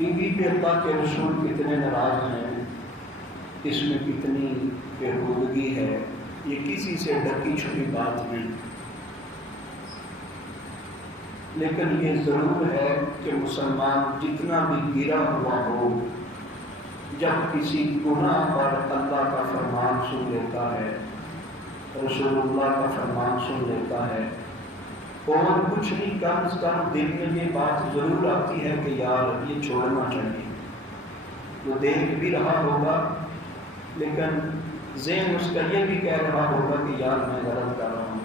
T V پہ اللہ کے رسول کتنے ناراض ہیں، اس میں کتنی بےہودگی ہے، یہ کسی سے ڈکی چھپی بات نہیں، لیکن یہ ضرور ہے کہ مسلمان جتنا بھی گرا ہوا ہو، جب کسی گناہ پر اللہ کا فرمان سن لیتا ہے، رسول اللہ کا فرمان سن لیتا ہے، اور کچھ نہیں، کم از کم دل میں یہ بات ضرور آتی ہے کہ یار یہ چھوڑنا چاہیے، وہ دیکھ بھی رہا ہوگا لیکن ذہن اس کا یہ بھی کہہ رہا ہوگا کہ یار میں غلط کر رہا ہوں۔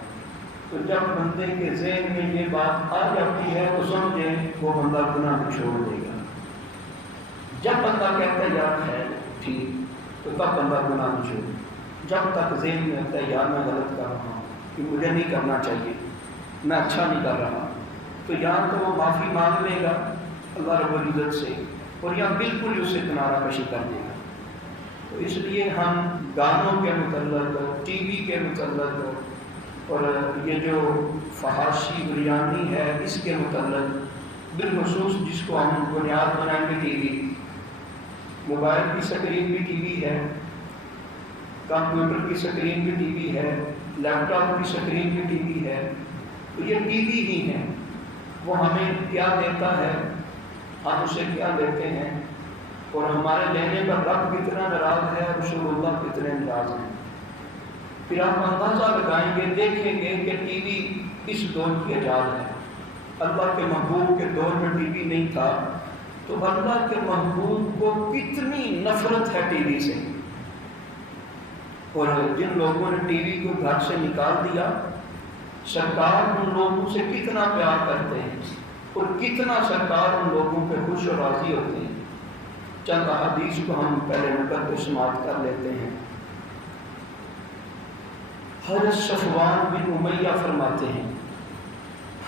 تو جب بندے کے ذہن میں یہ بات آ جاتی ہے تو سمجھیں وہ بندہ گناہ کو چھوڑ دے گا۔ جب بندہ کہتا ہے یار ہے ٹھیک، تو تب بندہ گناہ کو چھوڑ، جب تک ذہن میں ہوتا ہے یار میں غلط کر رہا ہوں، کہ مجھے نہیں کرنا چاہیے، میں اچھا نہیں کر رہا، تو یہاں تو وہ معافی مانگ لے گا اللہ رب العزت سے، اور یہاں بالکل اس سے کنارہ کشی کر دے گا۔ تو اس لیے ہم گانوں کے متعلق، ٹی وی کے متعلق، اور یہ جو فحاشی بریانی ہے اس کے متعلق بالخصوص، جس کو ہم بنیاد بنائیں گے ٹی وی، موبائل کی سکرین بھی ٹی وی ہے، کمپیوٹر کی سکرین بھی ٹی وی ہے، لیپ ٹاپ کی سکرین بھی ٹی وی ہے، تو یہ ٹی وی ہی ہے، وہ ہمیں کیا دیتا ہے، ہم اسے کیا دیتے ہیں، اور ہمارے لینے پر رب کتنا ناراض ہے، رسول اللہ کتنے ناراض ہیں۔ پھر آپ اندازہ لگائیں گے، دیکھیں گے کہ ٹی وی اس دور کی ایجاد ہے۔ اللہ کے محبوب کے دور میں ٹی وی نہیں تھا، تو اللہ کے محبوب کو کتنی نفرت ہے ٹی وی سے، اور جن لوگوں نے ٹی وی کو گھر سے نکال دیا، سرکار ان لوگوں سے کتنا پیار کرتے ہیں، اور کتنا سرکار ان لوگوں پہ خوش و راضی ہوتے ہیں۔ چند احادیث کو ہم پہلے نقل کو سماعت کر لیتے ہیں۔ حضرت صفوان بن امیہ فرماتے ہیں،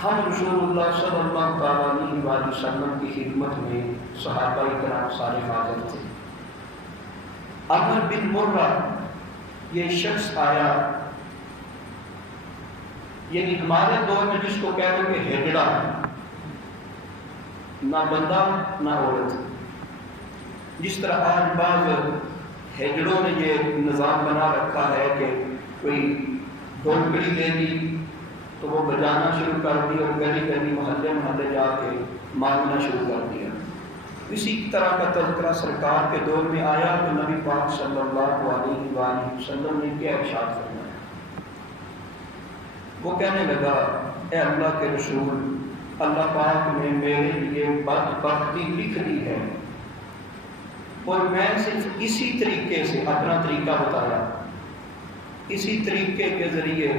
ہم رسول اللہ صلی اللہ علیہ وآلہ وسلم کی خدمت میں صحابہ کرام سارے حاضر تھے۔ عمر بن مرہ یہ شخص آیا، یعنی ہمارے دور میں جس کو کہہ رہے کہ ہجڑا، نہ بندہ نہ عورت، جس طرح آج بعض ہجڑوں نے یہ نظام بنا رکھا ہے کہ کوئی ڈھولکڑی دے دی تو وہ بجانا شروع کر دی، اور گلی گلی محلے محلے جا کے مانگنا شروع کر دیا۔ اسی طرح کا تذکرہ سرکار کے دور میں آیا تو نبی پاک صلی اللہ علیہ وآلہ وسلم نے کیا ارشاد فرمایا، وہ کہنے لگا، اے اللہ کے رسول، اللہ پاک نے میرے لیے بدبختی لکھ دی ہے، اور میں صرف اسی طریقے سے اپنا طریقہ بتایا، اسی طریقے کے ذریعے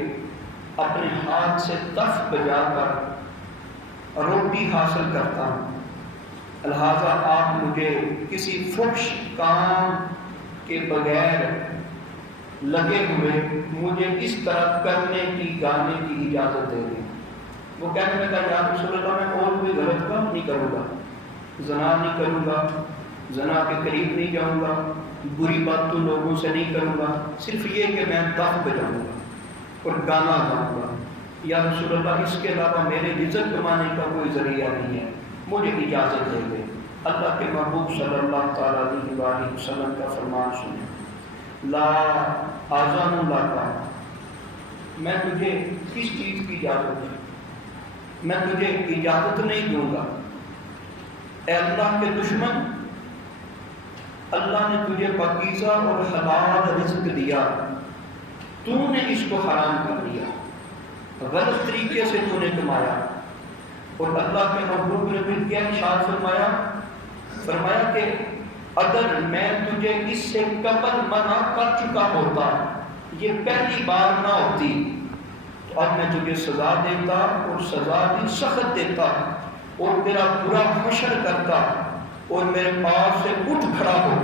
اپنے ہاتھ سے تف بجا کر روٹی حاصل کرتا ہوں، لہٰذا آپ مجھے کسی فحش کام کے بغیر لگے ہوئے مجھے اس طرح کرنے کی گانے کی اجازت دے دیں۔ وہ کہنے لگا، یا رسول اللہ، میں اور کوئی غلط کام نہیں کروں گا، زنا نہیں کروں گا، زنا کے قریب نہیں جاؤں گا، بری بات تو لوگوں سے نہیں کروں گا، صرف یہ کہ میں تف بجاؤں گا اور گانا گاؤں گا۔ یا رسول اللہ، اس کے علاوہ میرے رزق کمانے کا کوئی ذریعہ نہیں ہے، مجھے اجازت دے دیں۔ اللہ کے محبوب صلی اللہ تعالیٰ علیہ وآلہ وسلم کا فرمان سنیں، لا آذان اللہ کا، میں تجھے کس چیز کی اجازت دوں، میں تجھے اجازت نہیں دوں گا۔ اے اللہ کے دشمن، اللہ نے تجھے پاکیزہ اور حلال رزق دیا، تو نے اس کو حرام کر دیا، غلط طریقے سے تو نے کمایا۔ اور اللہ کے محبوب نے پھر کیا ارشاد فرمایا، فرمایا کہ اگر میں تجھے اس سے قبل منع کر چکا ہوتا، یہ پہلی بار نہ ہوتی، تو اب میں تجھے سزا دیتا، اور سزا بھی سخت دیتا، اور تیرا برا حشر کرتا، اور میرے پاس سے اٹھ کھڑا ہو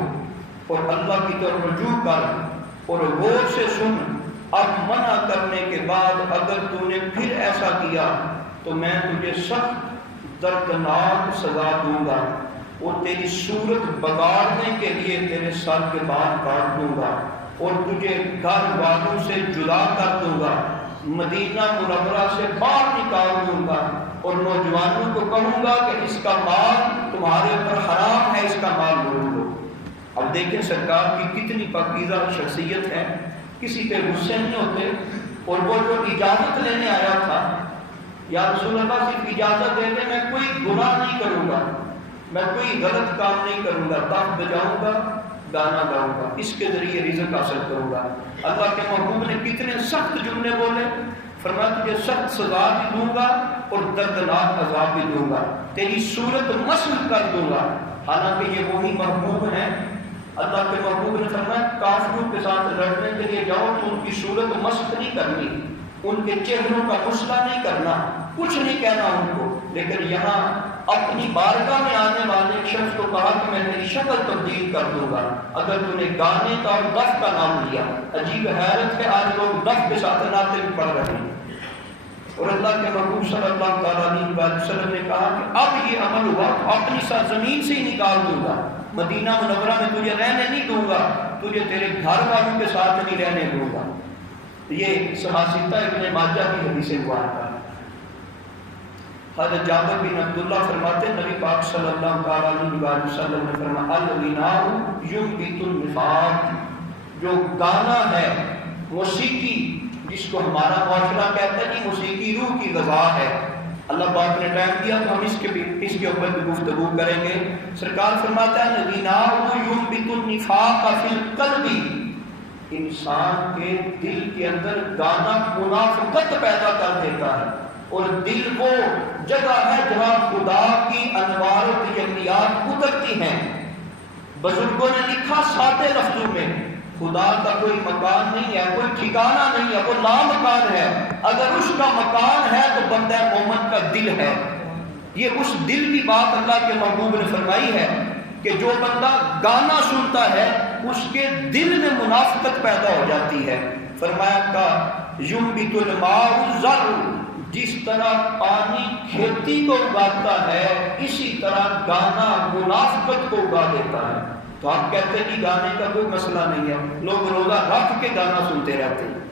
اور اللہ کی طرف رجوع کر اور غور سے سن۔ اب منع کرنے کے بعد اگر تو نے پھر ایسا کیا تو میں تجھے سخت دردناک سزا دوں گا، اور تیری صورت بگاڑنے کے لیے تیرے سر کے بال کاٹ دوں گا، اور تجھے گھر والوں سے جدا کر دوں گا، مدینہ منورہ سے باہر نکال دوں گا، اور نوجوانوں کو کہوں گا کہ اس کا مال تمہارے اوپر حرام کا مال لوٹ لو۔ اب دیکھیں سرکار کی کتنی پاکیزہ شخصیت ہے، کسی پہ غصے نہیں ہوتے۔ اور وہ جو اجازت لینے آیا تھا، یا رسول اللہ صرف اجازت دے دیں، میں کوئی گناہ نہیں کروں گا، میں کوئی غلط کام نہیں کروں گا، تاک بجاؤں گا، گانا گاؤں گا، اس کے ذریعے رزق حاصل کروں گا۔ اللہ کے محبوب نے کتنے سخت جملے بولے، فرمایا تجھے سخت سزا بھی دوں گا اور دردناک عذاب بھی دوں گا، تیری صورت مسخ کر دوں گا۔ حالانکہ یہ وہی محبوب ہیں، اللہ کے محبوب نے فرمایا کافروں کے ساتھ لڑنے کے لیے جاؤ تو ان کی صورت مسخ نہیں کرنی، ان کے چہروں کا مسئلہ نہیں کرنا، کچھ نہیں کہنا ان کو۔ لیکن یہاں اپنی بارگاہ میں آنے والے شخص کو کہا کہ میں تیری شکل تبدیل کر دوں گا اگر تم نے گانے کا اور دف کا نام لیا۔ عجیب حیرت ہے، آج لوگ دف کے ساتھ نعتیں بھی پڑھ رہے ہیں۔ اور اللہ کے محبوب صلی اللہ تعالیٰ علیہ وسلم نے کہا کہ اب یہ عمل ہوا تو اپنی سرزمین سے ہی نکال دوں گا، مدینہ منورہ میں تجھے رہنے نہیں دوں گا، تجھے تیرے گھر والوں کے ساتھ نہیں رہنے دوں گا۔ یہ سہاستا ابن ماجہ کی حدیث مبارکہ ہے۔ حضرت جابر بن عبداللہ فرماتے ہیں نبی پاک صلی اللہ تعالیٰ علیہ وسلم نے فرمایا الغناء ينبت النفاق، جو گانا ہے، موسیقی جس کو ہمارا معاشرہ کہتا ہے کہ موسیقی روح کی غذا ہے۔ اللہ پاک نے ٹائم دیا تو ہم اس کے اوپر بھی گفتگو کریں گے۔ سرکار فرماتا ہے الغناء ينبت النفاق فی القلب، انسان کے دل کے اندر گانا منافقت پیدا کر دیتا ہے، اور دل وہ جگہ ہے جہاں خدا کی انوار و تجلیات اترتی ہیں۔ بزرگوں نے لکھا سادے لفظوں میں خدا کا کوئی مکان نہیں ہے، کوئی ٹھکانہ نہیں ہے، وہ لامکان ہے۔ اگر اس کا مکان ہے تو بندہ مومن کا دل ہے۔ یہ اس دل کی بات اللہ کے محبوب نے فرمائی ہے کہ جو بندہ گانا سنتا ہے اس کے دل میں منافقت پیدا ہو جاتی ہے۔ فرمایا کا ينبت الماء الزرع، جس طرح پانی کھیتی کو اگاتا ہے اسی طرح گانا منافقت کو اگا دیتا ہے۔ تو آپ کہتے ہیں کہ گانے کا کوئی مسئلہ نہیں ہے، لوگ روزہ رکھ کے گانا سنتے رہتے ہیں۔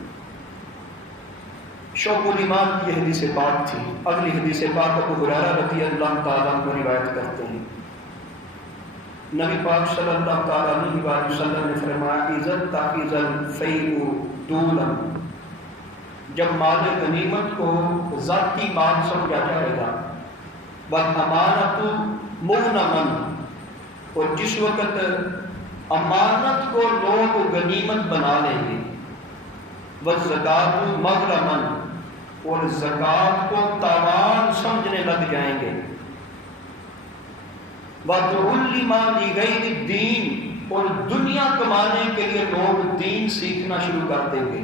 شعب الایمان کی حدیث پاک تھی۔ اگلی حدیث پاک ابو ہریرہ رضی اللہ تعالیٰ عنہ روایت کرتے ہیں، نبی پاک صلی اللہ تعالیٰ علیہ وسلم نے فرمایا عزت تاخذ الفیء دولا، جب مال غنیمت کو ذاتی مال سمجھا جائے گا، والامانۃ مغنما، اور جس وقت امانت کو لوگ غنیمت بنا لیں گے، والزکاۃ مغرما، اور زکوٰۃ کو تاوان سمجھنے لگ جائیں گے، وَتُعُلِّمَ لِغَيْرِ الدِّينِ، اور دنیا کمانے کے لیے لوگ دین سیکھنا شروع کر دیں گے،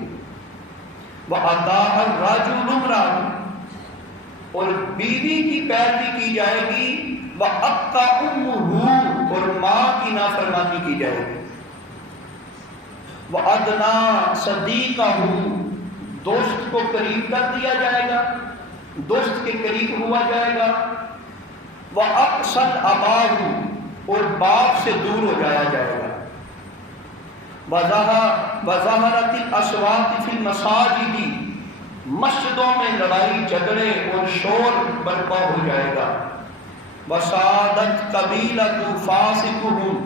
وَأَطَاعَ الرَّجُلُ امْرَأَتَهُ، اور بیوی کی پیروی کی جائے گی، وَأَطَّاعَ أُمُّهُ، اور ماں کی نافرمانی کی جائے گی، وَأَدْنَىٰ صَدِيقَهُ، دوست کو قریب کر دیا جائے گا، دوست کے قریب ہوا جائے گا، وَأَقْصَدْ أَبَاهُ، اور باپ سے دور ہو جایا جائے گا، وَظَهَرَتِ الْأَصْوَاتِ فِي الْمَسَاجِدِ، مسجدوں میں لڑائی جھگڑے اور شور برپا ہو جائے گا، وَسَادَتْ قَبِيلَةُ فَاسِقُهُمْ،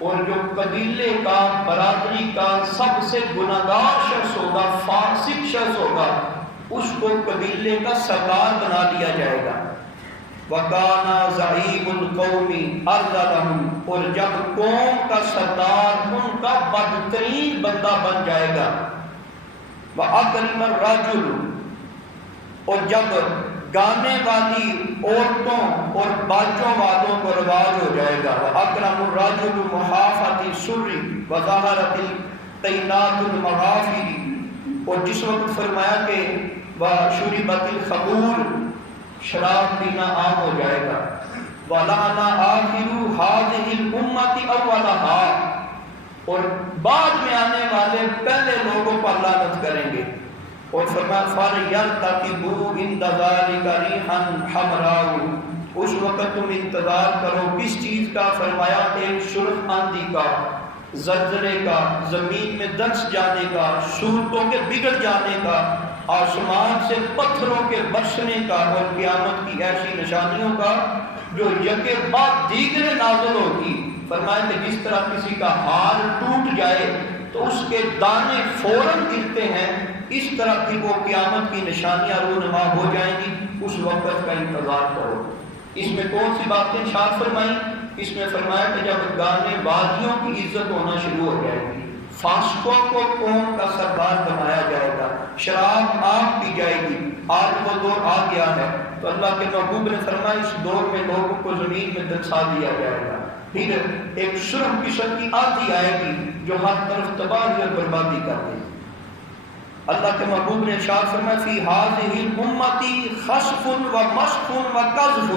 اور جو قبیلے کا برادری کا سب سے گناہگار شخص ہوگا، فاسق شخص ہوگا، اس کو قبیلے کا سردار بنا لیا جائے گا، وَكَانَ زَعِيمُ الْقَوْمِ أَرْذَلَهُمْ، اور جب قوم کا سردار ان کا بدترین بندہ بن جائے گا، وَأَكْرِمَ الرَّجُلُ، اور جب گانے والی عورتوں اور باجوں والوں کو رواج ہو جائے گا، وَأَكْرَمُ الرَّجُلُ مُحَافَةِ السُّرِّ وَظَهَرَتِ الْقَيْنَاتُ الْمَغَافِرِ، اور جس وقت فرمایا کہ وَشُرِبَتِ الْخَمُورُ، شراب پینا عام ہو جائے گا، وَلَعْنَ آخِرُ هَٰذِهِ الْأُمَّةِ أَوَّلَهَا، اور بعد میں آنے والے پہلے لوگوں پر لعنت کریں گے، اور فرمایا فَلْيَرْتَقِبُوا عِندَ ذَٰلِكَ رِيحًا حَمْرَاءَ، اس وقت تم انتظار کرو کس چیز کا؟ فرمایا ایک سرخ آندھی کا، زلزلے کا، زمین میں دنس جانے کا، صورتوں کے بگڑ جانے کا، آسمان سے پتھروں کے برسنے کا اور قیامت کی ایسی نشانیوں کا جو یکے بعد دیگرے نازل ہوگی۔ فرمایا کہ جس طرح کسی کا ہار ٹوٹ جائے تو اس کے دانے فوراً گرتے ہیں، اس طرح کی وہ قیامت کی نشانیاں رونما ہو جائیں گی، اس وقت کا انتظار کرو۔ اس میں کون سی باتیں ارشاد فرمائیں؟ اس میں فرمایا کہ جب گانے بازیوں کی عزت ہونا شروع ہو جائے گی، فاسقوں کو قوم کا سردار بنایا جائے گا، شراب عام پی جائے گی۔ آج وہ دور آ گیا ہے تو اللہ کے محبوب نے فرمایا اس دور میں لوگوں کو زمین میں دنسا دیا جائے گا، پھر ایک سرخ قسم کی آندھی آئے گی جو ہر طرف تباہی اور بربادی کر دے گی۔ اللہ کے محبوب نے ارشاد فرمایا فی ہذہ الامتی خسف و مسخ و قذف،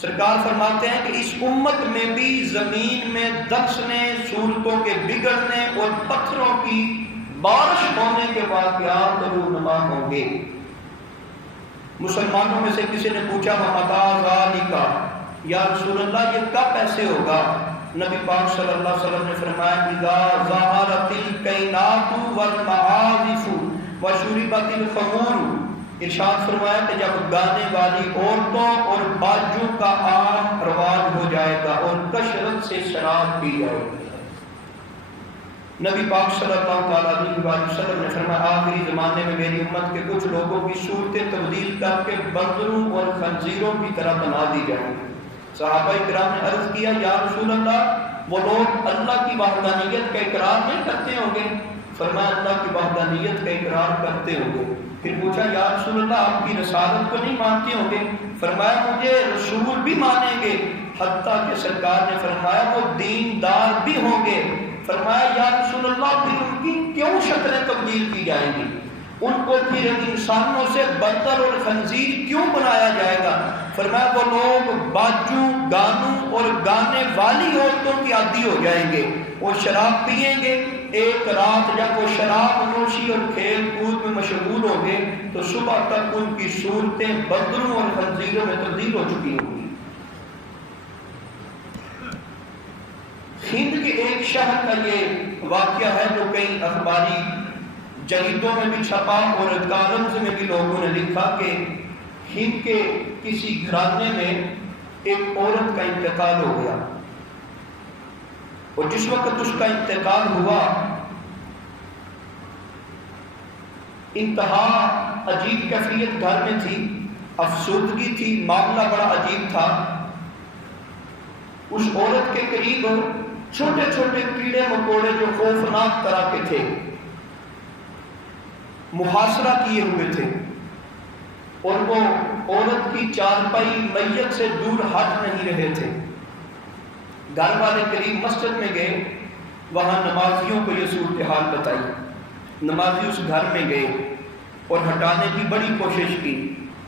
سرکار فرماتے ہیں کہ اس امت میں بھی زمین میں دنسنے، صورتوں کے بگڑنے اور پتھروں کی بارش ہونے کے واقعات رونما ہوں گے۔ مسلمانوں میں سے کسی نے پوچھا مَتَى ذَلِكَ، یا رسول اللہ یہ کب ایسے ہوگا؟ نبی پاک صلی اللہ علیہ وسلم نے فرمایا اِذَا ظَهَرَتِ الْكَيْنَاتُ وَالْمَعَازِفُ وَشُرِبَتِ الْخَمُورُ، ارشاد فرمایا کہ جب گانے والی عورتوں اور باجوں کا عام رواج ہو جائے گا اور کثرت سے شراب پی جائے گی۔ نبی پاک صلی اللہ علیہ وسلم نے فرمایا آخری زمانے میں میری امت کے کچھ لوگوں کی صورتیں تبدیل کر کے بندروں اور خنزیروں کی طرح بنا دی جائیں گی۔ صحابہ کرام نے عرض کیا یا رسول اللہ وہ لوگ اللہ کی وحدانیت کا اقرار نہیں کرتے ہوں گے؟ فرمایا اللہ کی وحدانیت کا اقرار کرتے ہوں گے۔ پھر پوچھا یا رسول اللہ آپ کی رسالت کو نہیں مانتے ہوں گے؟ فرمایا مجھے رسول بھی مانیں گے، حتیٰ کہ سرکار نے فرمایا وہ دیندار بھی ہوں گے۔ فرمایا یا رسول اللہ پھر ان کی کیوں شکلیں تبدیل کی جائیں گی؟ ان کو پھر انسانوں سے بدتر اور خنزیر کیوں بنایا جائے گا؟ فرمایا وہ لوگ باجوں، گانوں اور گانے والی عورتوں کی عادی ہو جائیں گے، وہ شراب پئیں گے۔ ایک رات جب وہ شراب نوشی اور کھیل کود میں مشغول ہوں گے تو صبح تک ان کی صورتیں بندروں اور خنزیروں میں تبدیل ہو چکی ہوں گی۔ ہند کے ایک شہر کا یہ واقعہ ہے جو کئی اخباری جریدوں میں بھی چھپا اور کالمز میں بھی لوگوں نے لکھا کہ ہند کے کسی گھرانے میں ایک عورت کا انتقال ہو گیا، اور جس وقت اس کا انتقال ہوا انتہا عجیب کیفیت گھر میں تھی، افسردگی تھی، معاملہ بڑا عجیب تھا۔ اس عورت کے قریب چھوٹے چھوٹے کیڑے مکوڑے جو خوفناک طرح کے تھے محاصرہ کیے ہوئے تھے، اور وہ عورت کی چارپائی میت سے دور ہٹ نہیں رہے تھے۔ گھر والے قریب مسجد میں گئے، وہاں نمازیوں کو یہ صورتحال بتائی، نمازی اس گھر میں گئے اور ہٹانے کی بڑی کوشش کی۔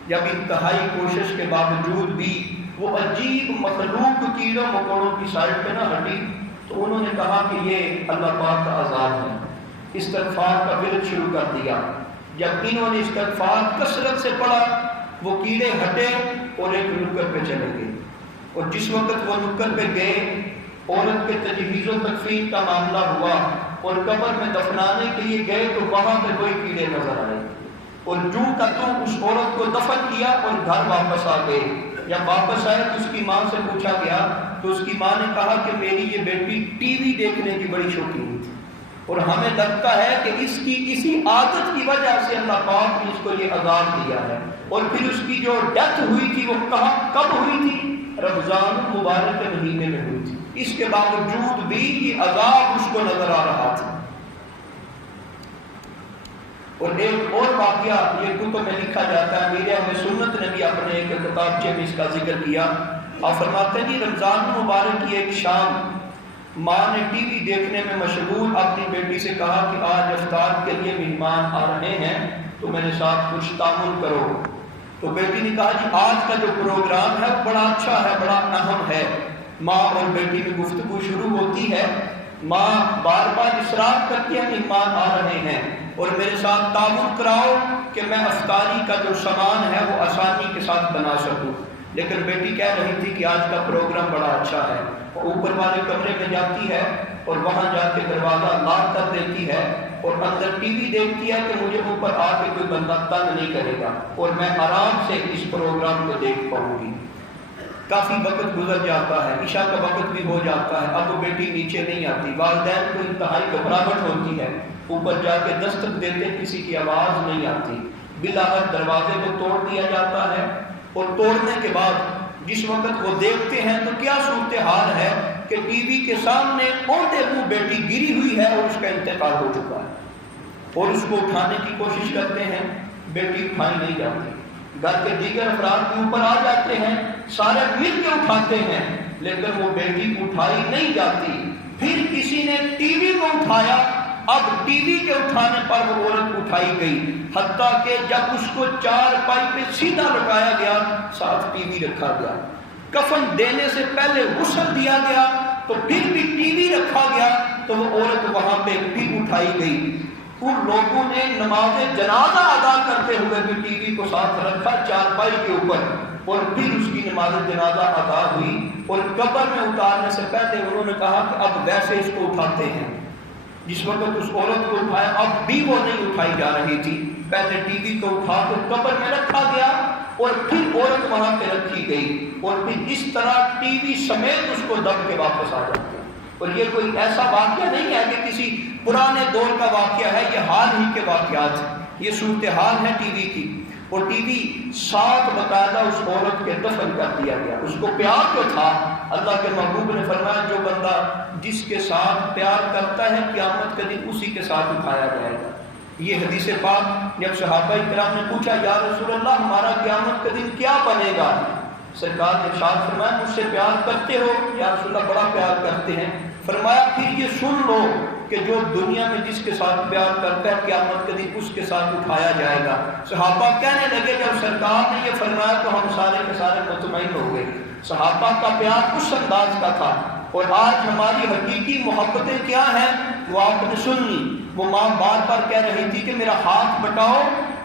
جب انتہائی کوشش کے باوجود بھی وہ عجیب مخلوق کیڑوں مکوڑوں کی سائڈ پہ نہ ہٹی تو انہوں نے کہا کہ یہ اللہ پاک کا عذاب ہے، استغفار کا ورد شروع کر دیا۔ جب انہوں نے استغفار کثرت سے پڑھا وہ کیڑے ہٹے اور ایک نکر پہ چلے گئے، اور جس وقت وہ نکر پہ گئے عورت کے تجہیز و تکفین کا معاملہ ہوا اور قبر میں دفنانے کے لیے گئے تو وہاں پہ کوئی کیڑے نظر آئے، اور جو کا تو اس عورت کو دفن کیا اور گھر واپس آ گئے۔ جب واپس آئے تو اس کی ماں سے پوچھا گیا تو اس کی ماں نے کہا کہ میری یہ بیٹی ٹی وی دیکھنے کی بڑی شوقین تھی، اور ہمیں لگتا ہے کہ اس کی اسی عادت کی وجہ سے اللہ پاک نے اس کو یہ عذاب دیا ہے۔ اور پھر اس کی جو ڈیتھ ہوئی تھی وہ کب ہوئی تھی؟ رمضان مبارک کے مہینے میں ہوئی تھی، اس کے باوجود بھی یہ عذاب اس کو نظر آ رہا تھا۔ اور ایک اور واقعہ یہ کتب میں لکھا جاتا ہے، امیر اہل سنت نے بھی اپنے ایک کتابچے میں اس کا ذکر کیا، اور فرماتے ہیں رمضان مبارک کی ایک شام ماں نے ٹی وی دیکھنے میں مشغول اپنی بیٹی سے کہا کہ آج افطار کے لیے مہمان آ رہے ہیں تو میرے ساتھ کچھ تعاون کرو۔ تو بیٹی نے کہا جی آج کا جو پروگرام ہے بڑا اچھا ہے، بڑا اہم ہے۔ ماں اور بیٹی میں گفتگو شروع ہوتی ہے، ماں بار بار اصرار کرتی ہے مہمان آ رہے ہیں اور میرے ساتھ تعاون کراؤ کہ میں افطاری کا جو سامان ہے وہ آسانی کے ساتھ بنا سکوں۔ لیکن بیٹی کہہ رہی تھی کہ آج کا پروگرام بڑا اچھا ہے۔ وہ اوپر والے کمرے میں جاتی ہے اور وہاں جا کے دروازہ لاک کر دیتی ہے اور اندر ٹی وی دیکھتی ہے کہ مجھے اوپر آ کے کوئی بندہ تنگ نہیں کرے گا اور میں آرام سے اس پروگرام کو دیکھ پاؤں گی۔ کافی وقت گزر جاتا ہے، عشاء کا وقت بھی ہو جاتا ہے، اب وہ بیٹی نیچے نہیں آتی، والدین کو انتہائی گھبراہٹ ہوتی ہے، اوپر جا کے دستک دیتے کسی کی آواز نہیں آتی، بالآخر دروازے کو توڑ دیا جاتا ہے، اور توڑنے کے بعد جس وقت وہ دیکھتے ہیں تو کیا صورتحال ہے کہ ٹی وی کے سامنے اونٹے منہ بیٹی گری ہوئی ہے اور اس کا انتقال ہو چکا ہے، اور اس کو اٹھانے کی کوشش کرتے ہیں، بیٹی اٹھائی نہیں جاتی، گھر کے دیگر افراد بھی اوپر آ جاتے ہیں، سارے مل کے اٹھاتے ہیں، لیکن وہ بیٹی اٹھائی نہیں جاتی۔ پھر کسی نے ٹی وی کو اٹھایا، اب ٹی وی کے اٹھانے پر وہ عورت اٹھائی گئی، حتیٰ کہ جب اس کو چارپائی پہ سیدھا لٹایا گیا، ساتھ ٹی وی رکھا گیا، کفن دینے سے پہلے غسل دیا گیا تو پھر بھی ٹی وی رکھا گیا، تو وہ عورت وہاں پہ پھر اٹھائی گئی۔ ان لوگوں نے نماز جنازہ ادا کرتے ہوئے بھی ٹی وی کو ساتھ رکھا چارپائی کے اوپر، اور پھر اس کی نماز جنازہ ادا ہوئی، اور قبر میں اتارنے سے پہلے انہوں نے کہا کہ اب ویسے اس کو اٹھاتے ہیں۔ جس وقت اس عورت کو اٹھایا، اب بھی وہ نہیں اٹھائی جا رہی تھی، پہلے ٹی وی کو اٹھا کے قبر میں رکھا گیا اور پھر عورت وہاں پہ رکھی گئی، اور پھر اس طرح ٹی وی سمیت اس کو دب کے واپس آ جاتے ہیں۔ اور یہ کوئی ایسا واقعہ نہیں ہے کہ کسی پرانے دور کا واقعہ ہے، یہ حال ہی کے واقعات ہیں، یہ صورتحال ہے ٹی وی کی۔ اور ٹی وی ساتھ باقاعدہ اس عورت کے دفن کر دیا گیا، اس کو پیار تو تھا، اللہ کے محبوب نے فرمایا جو بندہ جس کے ساتھ پیار کرتا ہے قیامت کے دن اسی کے ساتھ اٹھایا جائے گا۔ یہ حدیث پاک جب صحابہ کرام نے پوچھا یا رسول اللہ ہمارا قیامت کے دن کیا بنے گا، سرکار نے ارشاد فرمایا مجھ سے پیار کرتے ہو؟ یا رسول اللہ بڑا پیار کرتے ہیں۔ فرمایا پھر یہ سن لو کہ جو دنیا میں جس کے ساتھ پیار کرتا ہے قیامت کے دن اس کے ساتھ اٹھایا جائے گا۔ صحابہ کہنے لگے جب سرکار نے یہ فرمایا تو ہم سارے کے سارے مطمئن ہو گئے۔ صحابہ کا پیار اس انداز کا تھا، اور آج ہماری حقیقی محبتیں کیا ہیں وہ آپ نے سنی۔ وہ ماں بار بار کہہ رہی تھی کہ میرا ہاتھ بٹاؤ،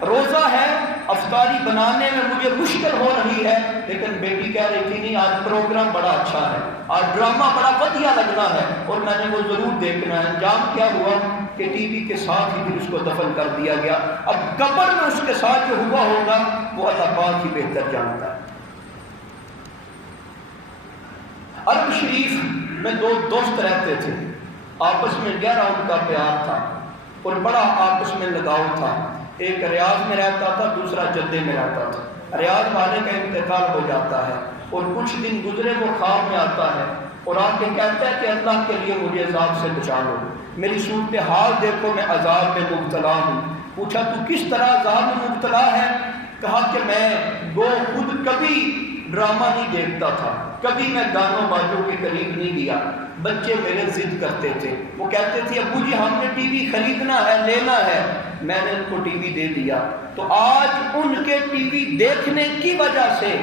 روزہ ہے، افطاری بنانے میں مجھے مشکل ہو رہی ہے، لیکن بیٹی کہہ رہی تھی نہیں آج پروگرام بڑا اچھا ہے، آج ڈرامہ بڑا بڑھیا لگنا ہے، اور میں نے وہ ضرور دیکھنا ہے۔ انجام کیا ہوا کہ ٹی وی کے ساتھ ہی پھر اس کو دفن کر دیا گیا۔ اب قبر میں اس کے ساتھ جو ہوا ہوگا وہ اللہ پاک ہی بہتر جانتا ہے۔ عرب شریف میں دو دوست رہتے تھے، آپس میں گہرا ان کا پیار تھا اور بڑا آپس میں لگاؤ تھا۔ ایک ریاض میں رہتا تھا، دوسرا جدے میں رہتا تھا۔ ریاض والے کا انتقال ہو جاتا ہے اور کچھ دن گزرے وہ خواب میں آتا ہے اور آ کے کہتا ہے کہ اللہ کے لیے مجھے عذاب سے بچا لو، میری صورتحال دیکھو میں عذاب میں مبتلا ہوں۔ پوچھا تو کس طرح عذاب میں مبتلا ہے؟ کہا کہ میں خود کبھی ڈرامہ نہیں دیکھتا تھا، کبھی میں گانوں بازوں کے قریب نہیں گیا، بچے میرے ضد کرتے تھے، وہ کہتے تھے ابو جی ہم نے ٹی وی خریدنا ہے، لینا ہے، میں نے ان کو ٹی وی دے دیا، تو آج ان کے ٹی وی دیکھنے کی وجہ سے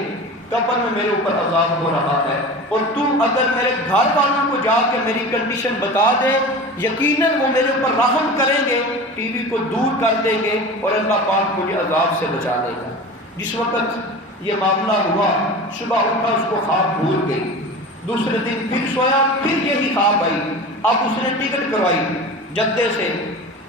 قبر میں میرے اوپر عذاب ہو رہا ہے، اور تم اگر میرے گھر والوں کو جا کے میری کنڈیشن بتا دے یقیناً وہ میرے اوپر رحم کریں گے، ٹی وی کو دور کر دیں گے اور اللہ پاک مجھے عذاب سے بچا لے گا۔ جس وقت یہ معاملہ ہوا صبح اٹھا اس کو خواب بھول گئی، دوسرے دن پھر سویا پھر یہی خواب آئی، اب اس نے ٹکٹ کروائی جدے سے،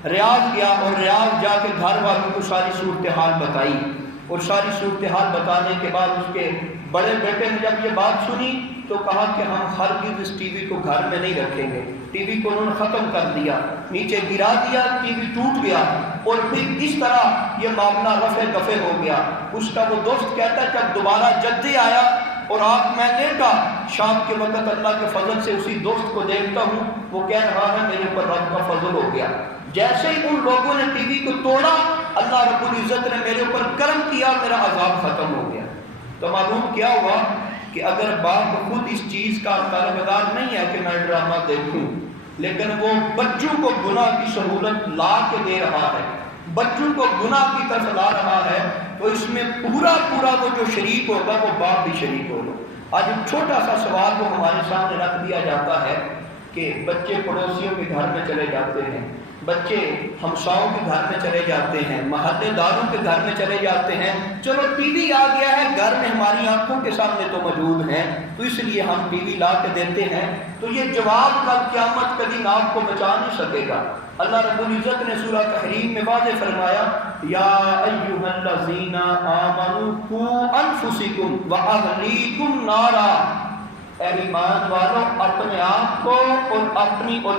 ریاض گیا اور ریاض جا کے گھر والوں کو ساری صورتحال بتائی، اور ساری صورتحال بتانے کے بعد اس کے بڑے بیٹے نے جب یہ بات سنی تو کہا کہ ہم ہرگز اس ٹی وی کو گھر میں نہیں رکھیں گے۔ ٹی وی کو انہوں نے ختم کر دیا، نیچے گرا دیا، ٹی وی ٹوٹ گیا، اور پھر اس طرح یہ معاملہ رفع دفع ہو گیا۔ اس کا وہ دوست کہتا ہے جب دوبارہ جدے آیا اور آنکھ میں دیکھا شام کے وقت اللہ کے فضل سے اسی دوست کو دیکھتا ہوں، وہ کہہ رہا ہے میرے اوپر رب کا فضل ہو گیا، جیسے ہی ان لوگوں نے ٹی وی کو توڑا اللہ رب العزت نے میرے اوپر کرم کیا، میرا عذاب ختم ہو گیا۔ تو معلوم کیا ہوا کہ اگر باپ خود اس چیز کا طلبگار نہیں ہے کہ میں ڈرامہ دیکھوں، لیکن وہ بچوں کو گناہ کی سہولت لا کے دے رہا ہے، بچوں کو گناہ کی طرف لا رہا ہے، تو اس میں پورا وہ جو شریک ہوگا وہ باپ بھی شریک ہوگا۔ آج ایک چھوٹا سا سوال وہ ہمارے سامنے رکھ دیا جاتا ہے کہ بچے پڑوسیوں کے گھر میں چلے جاتے ہیں، بچے ہمساؤں کے گھر میں چلے جاتے ہیں، محلے داروں کے گھر میں چلے جاتے ہیں، چلو ٹی وی آ گیا ہے، گھر میں ہماری آنکھوں کے سامنے تو موجود ہیں، تو اس لیے ہم ٹی وی لا کے دیتے ہیں، تو یہ جواب کل قیامت کے دن آپ کو بچا نہیں سکے گا۔ اللہ رب العزت نے سورہ تحریم میں واضح فرمایا، یا ایھا الذین آمنوا قوا انفسکم واہلیکم نارا، اے ایمان والو اپنے آپ کو اور اپنی